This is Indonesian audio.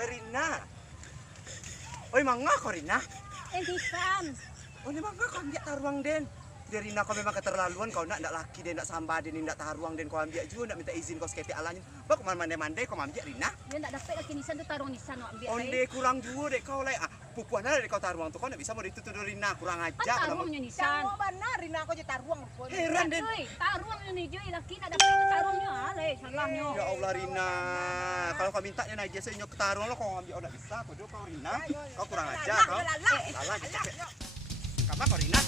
Oi Rina. Oi mangga kau Rina. Nisan. Oh ni mangga kau ambil taruang den. Dia Rina kau memang keterlaluan kau nak laki den nak samba den nak taruang den kau ambil juga nak minta izin kau sekete alanya. Bak kau mandai-mandai kau ambil Rina. Dia nak dapat lagi Nisan tu taruh Nisan nak ambil. Onde kurang juga dek kau lai. Pupuan ada dek kau taruang tu kau nak bisa mau ditutup Rina kurang aja. Kan taruhnya Nisan. Jangan benar Rina kau je taruang. Heran den. Taruhnya ni je laki nak dapat itu taruhnya. Alay salahnya. Ya Allah Rina, kalau kau mintanya naik jasa nyok taruang lo kau ambil udah bisa kau Rina. Kau kurang aja kau. Lala capek. Kamu kau Rina.